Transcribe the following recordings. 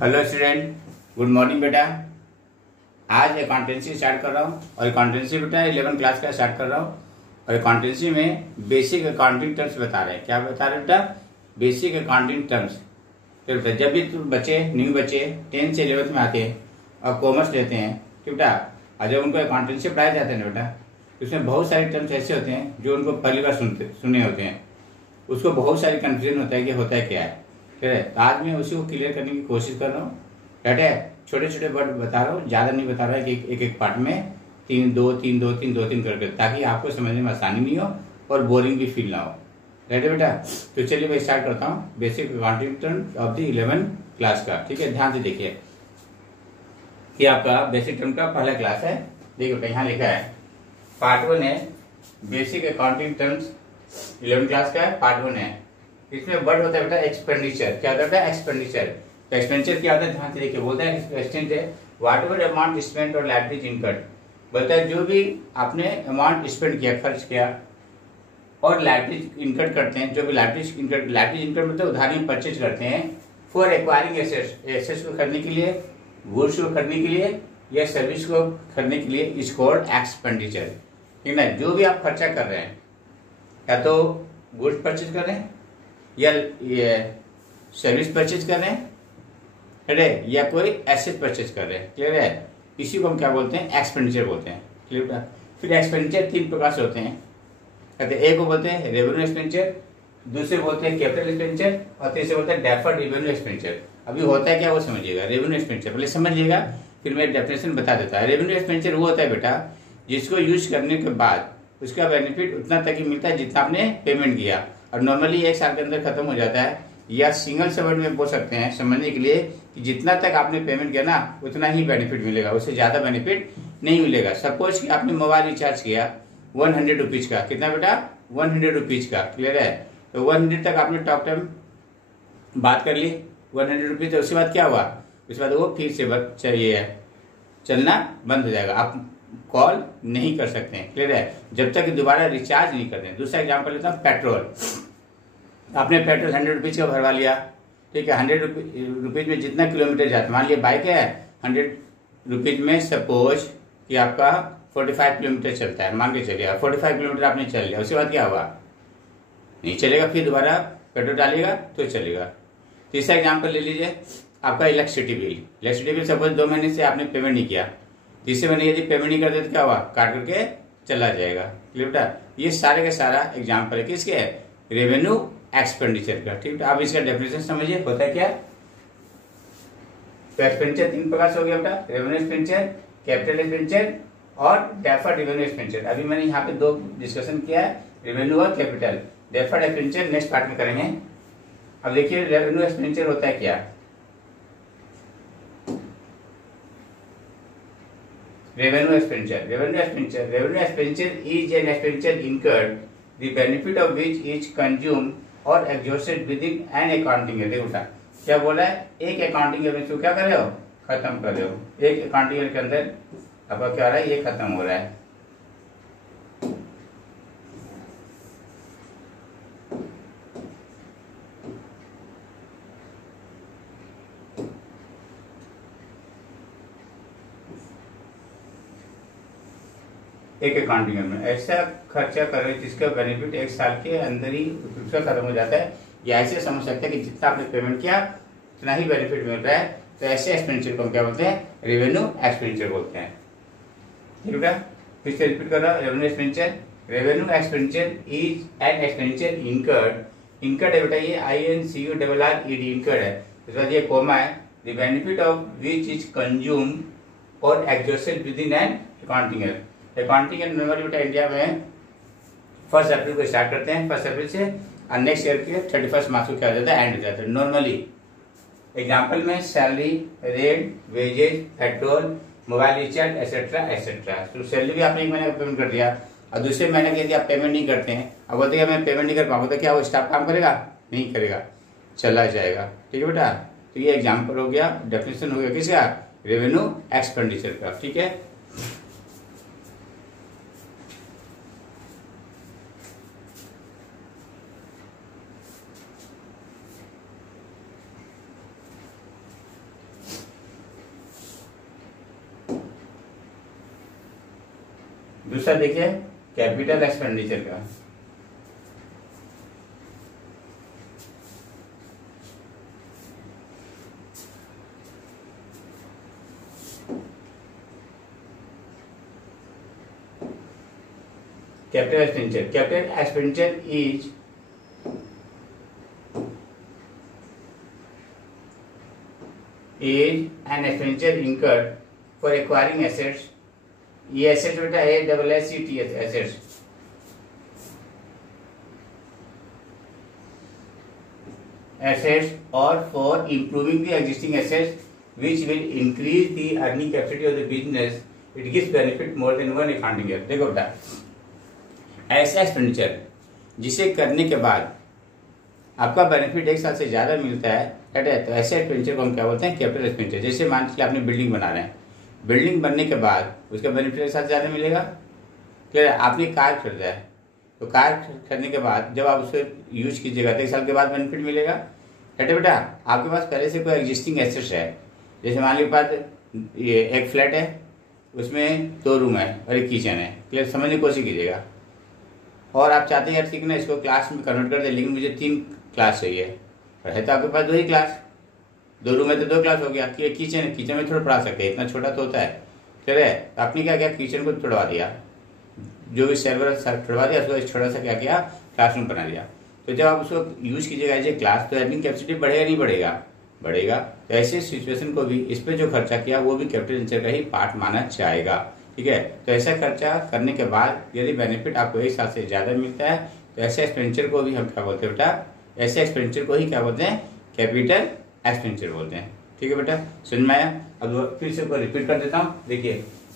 Hello student, good morning बेटा। आज accountancy start कर रहा हूँ और अकाउंटेंसी बेटा 11 क्लास का स्टार्ट कर रहा हूँ। और अकाउंटेंसी में बेसिक अकाउंटिंग टर्म्स बता रहे हैं। क्या बता रहे हैं बेटा? Basic accounting terms. तो बेटा जब भी बच्चे न्यू बच्चे 10 से 11th में आते हैं और कॉमर्स लेते हैं तो बेटा और जब उनको अकाउंटेंसी पढ़ाया जाता है ना बेटा, उसमें बहुत सारे टर्म्स ऐसे होते हैं जो उनको पहली बार सुने होते हैं। उसको बहुत सारी कंफ्यूजन होता है कि होता है क्या है। ठीक है, तो आज मैं उसी को क्लियर करने की कोशिश कर रहा हूँ। ठीक है, छोटे छोटे वर्ड बता रहा हूँ, ज्यादा नहीं बता रहा कि एक एक पार्ट में 3 2 3 2 3 2 3 करके, ताकि आपको समझने में आसानी नहीं हो और बोरिंग भी फील ना हो। राइट है बेटा? तो चलिए मैं स्टार्ट करता हूँ basic accounting term of the 11 class का। ठीक है, ध्यान से देखिए कि आपका बेसिक टर्म का पहला क्लास है। देखिए बेटा यहाँ लिखा है पार्ट 1 है बेसिक अकाउंटिंग टर्म्स 11 क्लास का पार्ट 1 है। इसमें वर्ड होता है बेटा एक्सपेंडिचर। क्या होता है? एक्सपेंडिचर। तो एक्सपेंडिचर क्या होता है? ध्यान से देखिए, बोलता है expenditure what ever amount spent और लाइबिलिटीज इनकर्ड। बोलता है जो भी आपने अमाउंट स्पेंड किया, खर्च किया और लाइबिलिटीज इनकर्ड करते हैं, जो भी लाइबिलिटीज इनकर्ड मतलब उधारी में परचेज करते हैं फॉर एक्वायरिंग एसेट्स को खरीदने के लिए, गुड्स को खरीदने के लिए या सर्विस को खरीदने के लिए, इज कॉल्ड एक्सपेंडिचर। ठीक है, जो भी आप खर्चा कर रहे हैं, या तो गुड्स परचेज कर रहे हैं या सर्विस परचेज कर रहे हैं, है या कोई एसेट परचेज कर रहे हैं। क्लियर है? इसी को हम क्या बोलते हैं? एक्सपेंडिचर बोलते हैं। क्लियर है? फिर एक्सपेंडिचर 3 प्रकार से होते हैं। कहते हैं एक को बोलते हैं रेवेन्यू एक्सपेंडिचर, दूसरे बोलते हैं कैपिटल एक्सपेंडिचर और तीसरे बोलते हैं डेफर्ड रेवेन्यू एक्सपेंडिचर। अभी होता है क्या वो समझिएगा। रेवेन्यू एक्सपेंडिचर पहले समझिएगा, फिर मैं डेफिनेशन बता देता है। रेवेन्यू एक्सपेंडिचर वो होता है बेटा जिसको यूज करने के बाद उसका बेनिफिट उतना तक ही मिलता है जितना आपने पेमेंट किया, और नॉर्मली 1 साल के अंदर खत्म हो जाता है। या सिंगल से वर्ड में बोल सकते हैं समझने के लिए कि जितना तक आपने पेमेंट किया ना उतना ही बेनिफिट मिलेगा, उससे ज्यादा बेनिफिट नहीं मिलेगा। सपोज कि आपने मोबाइल रिचार्ज किया 100 रुपीज का। कितना बेटा? 100 रुपीज का। क्लियर है? तो 100 तक आपने टॉक टाइम बात कर ली 100 रुपीज। तो उसके बाद क्या हुआ? उसके बाद वो फिर से चाहिए चलना बंद हो जाएगा, आप कॉल नहीं कर सकते हैं। क्लियर है? जब तक दोबारा रिचार्ज नहीं करते हैं। दूसरा एग्जांपल लेता हूँ पेट्रोल। आपने पेट्रोल 100 रुपीज का भरवा लिया। ठीक है, 100 रुपीज में जितना किलोमीटर जाता है, मान लिया बाइक है 100 रुपीज में सपोज कि आपका 45 किलोमीटर चलता है, मान के चलिए 45 किलोमीटर आपने चल लिया। उसके बाद क्या हुआ? नहीं चलेगा, फिर दोबारा पेट्रोल डालिएगा तो चलेगा। तीसरा एग्जाम्पल ले लीजिए आपका इलेक्ट्रिसिटी बिल सपोज 2 महीने से आपने पेमेंट नहीं किया, तीसरे महीने यदि पेमेंट नहीं करते तो क्या हुआ? काट करके चला जाएगा। क्लियर बेटा? ये सारे का सारा एग्जाम्पल है किसके? रेवेन्यू एक्सपेंडिचर का। ठीक है, अब इसका डेफिनेशन समझिए होता है क्या। तो एक्सपेंडिचर 3 प्रकार से हो गया बेटा, रेवेन्यू एक्सपेंडिचर, कैपिटल एक्सपेंडिचर और डेफर्ड रेवेन्यू एक्सपेंडिचर। अभी मैंने यहाँ पे 2 डिस्कशन किया है, रेवेन्यू और capital. Deferred expenditure next part में करेंगे। अब देखिए रेवेन्यू एक्सपेंडिचर होता है क्या। Revenue expenditure is an expenditure incurred, the benefit of which is consumed or exhausted within an accounting year। देखो बेटा क्या बोला है, एक अकाउंटिंग ईयर में इसको क्या कर रहे हो? खत्म कर रहे हो। एक अकाउंटिंग ईयर के अंदर आपका क्या हो रहा है? ये खत्म हो रहा है। एक अकाउंटिंग में ऐसा खर्चा करो जिसका बेनिफिट 1 साल के अंदर ही उसका खत्म हो जाता है, या ऐसे समझ सकते हैं कि जितना आपने पेमेंट किया उतना ही बेनिफिट मिल रहा है। तो ऐसे एक्सपेंडिचर को हम क्या बोलते हैं? रेवेन्यू एक्सपेंडिचर बोलते हैं। ठीक है, फिर से रिपीट कर रहा हूँ। Revenue expenditure is an expenditure incurred है बेटा, ये INCURRED इनकर्ड है। उसके बाद ये कोमा है, the benefit of which is consume or exhausted within an accounting year. Accounting and normally बेटा इंडिया में 1 अप्रैल को स्टार्ट करते हैं, 1 अप्रैल से, और नेक्स्ट ईयर के 31 मार्च को क्या हो जाता है? एंड हो जाता है नॉर्मली। एग्जाम्पल में salary, rent, wages, petrol, mobile recharge etcetera etcetera. तो सैलरी भी आपने 1 महीने का पेमेंट कर दिया और दूसरे महीने के यदि आप पेमेंट नहीं करते हैं, अब बोलते हैं मैं पेमेंट नहीं कर पाऊंगा, तो क्या वो स्टाफ काम करेगा? नहीं करेगा, चला जाएगा। ठीक है बेटा, तो ये एग्जाम्पल हो गया, डेफिनेशन हो गया किसका? रेवेन्यू एक्सपेंडिचर का। ठीक है, दूसरा देखिए कैपिटल एक्सपेंडिचर का। Capital expenditure is an expenditure incurred for acquiring assets। ये एसेट्स बेटा ASSETS एसेट्स, और for improving the existing assets which will increase the earning capacity of the business, it gives benefit more than one accounting year। देखो बेटा, ऐसा expenditure जिसे करने के बाद आपका बेनिफिट एक साल से ज्यादा मिलता है, तो ऐसे एक्सपेंडिचर को हम क्या बोलते हैं? Capital expenditure. जैसे मान लीजिए आपने बिल्डिंग बना रहे हैं, बिल्डिंग बनने के बाद उसका बेनिफिट एक साल ज्यादा मिलेगा। फिर आपने कार खरीदा है, तो कार खरीदने के बाद जब आप उसको यूज कीजिएगा तो एक साल के बाद बेनिफिट मिलेगा। बेटा आपके पास पहले से कोई एग्जिस्टिंग एसेट्स है, जैसे मान लीजिए पास ये एक फ्लैट है, उसमें 2 रूम है और एक किचन है, क्लियर समझने की कोशिश कीजिएगा। और आप चाहते हैं यार ठीक ना इसको क्लास में कन्वर्ट कर दे, लेकिन मुझे 3 क्लास चाहिए, और है तो आपके पास 2 ही क्लास, 2 रूम है तो 2 क्लास हो गया। किचन में थोड़ा पढ़ा सकते हैं, इतना छोटा तो होता है, क्लियर है। तो आपने क्या किया, किचन को तोड़वा दिया, जो भी सर्वर तोड़वा दिया, उसको एक छोटा सा क्या किया, क्लासरूम बना दिया। तो जब आप उसको यूज कीजिएगा एज ए क्लास, तो अर्निंग कैपेसिटी बढ़ेगा नहीं बढ़ेगा? बढ़ेगा। तो ऐसे सिचुएशन को भी इस पे जो खर्चा किया वो भी कैपिटल एक्सपेंडिचर का ही पार्ट माना जाएगा, ठीक है। तो ऐसा खर्चा करने के बाद यदि बेनिफिट आपको एक साल से ज्यादा मिलता है, तो ऐसे एक्सपेंडिचर को भी हम क्या बोलते हैं बेटा? ऐसे एक्सपेंडिचर को ही क्या बोलते हैं? कैपिटल एक्सपेंडिचर बोलते हैं, ठीक है बेटा, समझ में आया? अब फिर से रिपीट कर देता हूँ, देखिए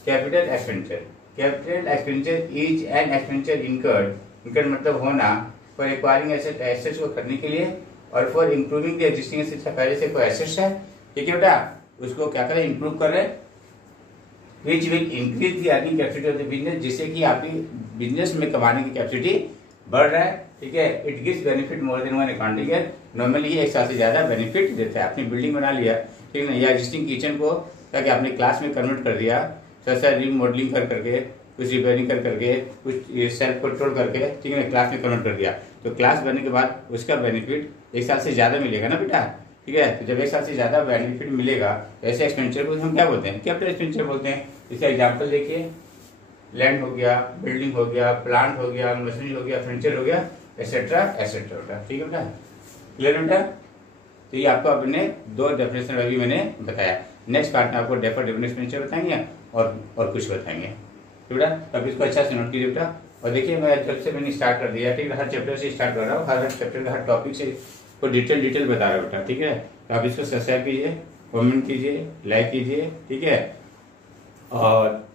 capital expenditure is an expenditure incurred मतलब होना, फॉर एक्वायरिंग एसेट्स को खरीदने के लिए, और for improving the existing assets, पहले से कोई एसेट्स है, ठीक है बेटा, उसको क्या करें? इंप्रूव कर रहे हैं, which will increase the earning capacity of the business, जिससे कि आपकी बिजनेस में कमाने की कैपेसिटी बढ़ रहा है, ठीक है। It gives benefit more than one accounting year. Normally ये एक साल से ज्यादा बेनिफिट देता है। आपने बिल्डिंग बना लिया, ठीक है ना, या एग्जिस्टिंग किचन को ताकि आपने क्लास में कन्वर्ट कर दिया, रिमॉडलिंग कर करके, कुछ रिपेयरिंग कर करके, कुछ सेल्फ को तोड़ करके, ठीक है ना, क्लास में कन्वर्ट कर दिया। तो क्लास बनने के बाद उसका बेनिफिट एक साल से ज्यादा मिलेगा ना बेटा, ठीक है। तो जब एक साल से ज्यादा बेनिफिट मिलेगा, तो ऐसे एक्सपेंडिचर को हम क्या बोलते हैं? कैपिटल एक्सपेंडिचर बोलते हैं। इसका एग्जाम्पल देखिए, लैंड हो गया, बिल्डिंग हो गया, प्लांट हो गया, मशीनरी हो गया, फर्नीचर हो गया, एसेट्रा एसेट्रा बेटा, ठीक है बेटा, क्लियर बेटा। तो ये आपको अपने 2 डेफिनेशन अभी मैंने बताया। नेक्स्ट पार्ट में आपको डेफर डेफिनेट एक्सपेंडिचर बताएंगे और कुछ बताएंगे, ठीक बेटा। तब इसको अच्छा से नोट कीजिए बेटा। और देखिए मैं जब से मैंने स्टार्ट कर दिया, ठीक है, हर चैप्टर से स्टार्ट कर रहा हूँ, हर चैप्टर का हर टॉपिक से को डिटेल बता रहा हूँ बेटा, ठीक है। तो आप इसको सब्सक्राइब कीजिए, कमेंट कीजिए, लाइक कीजिए, ठीक है, और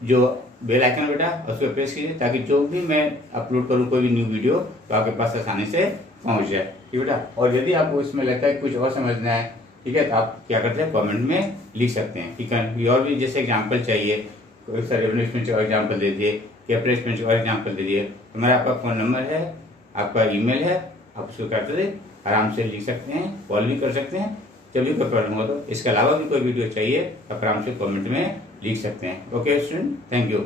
जो बेल आइकन बेटा उसको प्रेस कीजिए, ताकि जो भी मैं अपलोड करूँ कोई भी न्यू वीडियो तो आपके पास आसानी से पहुंच जाए, ठीक बेटा। और यदि आपको इसमें लगता है कुछ और समझना है, ठीक है, तो आप क्या करते हैं, कमेंट में लिख सकते हैं, ठीक है। और भी जैसे एग्जाम्पल चाहिए, कोई सा रेवेन्यू एक्सपेंडिचर और एग्जाम्पल दे दिए, कैपिटल एक्सपेंडिचर और एग्जाम्पल दे दिए, तो मेरा आपका फोन नंबर है, आपका ईमेल है, आप उसको करते आराम से लिख सकते हैं, कॉल भी कर सकते हैं जब भी कोई प्रॉब्लम हो। तो इसके अलावा भी कोई वीडियो चाहिए तो आप आराम से कमेंट में लिख सकते हैं। Okay student, thank you.